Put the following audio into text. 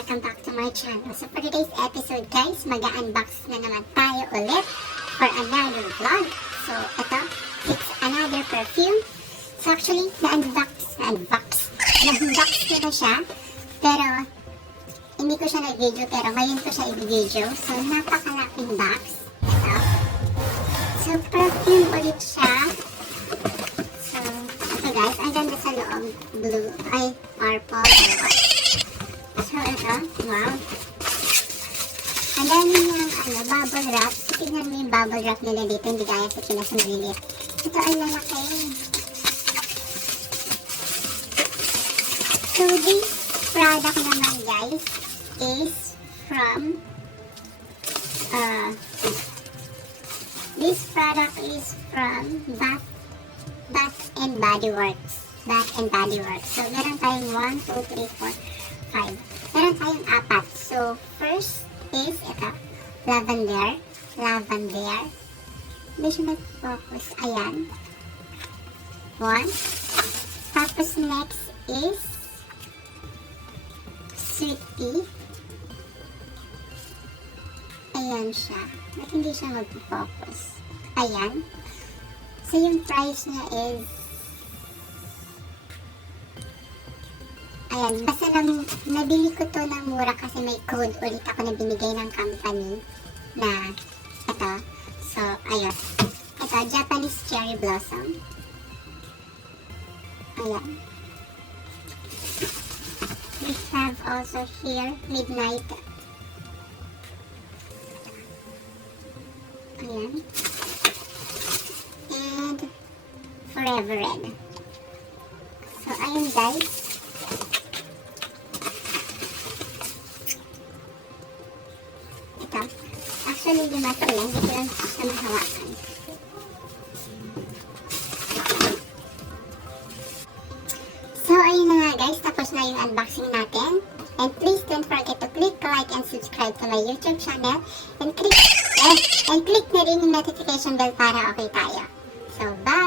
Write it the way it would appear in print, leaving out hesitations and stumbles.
welcome back to my channel. So for today's episode guys, mag-unbox na naman tayo ulit for another vlog. So ito, it's another perfume. So actually, na-unbox ko na siya. Pero hindi ko siya nag-video, pero ngayon ko siya i-video. So napakalaking box. Ito. So perfume ulit siya. So ito guys, ang ganda sa loob. Blue, ay purple. So ito, wow. Ang dami niyang bubble wrap. So, tignan mo yung bubble wrap nila dito, hindi gaya sa kinasumalilit. Ito ay lalaki. So this product naman guys is from Bath and Body Works. Bath and Body Works. So meron tayong 1, 2, 3, 4, 5. Meron tayong 4. So first is ito, lavender. Hindi siya mag-focus. Ayan. 1. Tapos next is sweet tea. Ayan siya. Ba't hindi siya mag-focus? Ayan. So yung price niya is ayan, basta nabili ko to ng mura kasi may code ulit ako na binigay ng company na ito. So, ayun. Ito, Japanese Cherry Blossom. Ayan. We have also here, Midnight. Ayan. And Forever Red. So, ayun guys. Actually, lima sila. Hindi ko lang siya mahawakan. So, ayun na nga guys. Tapos na yung unboxing natin. And please don't forget to click like and subscribe to my YouTube channel. And click na rin yung notification bell para okay tayo. So, bye!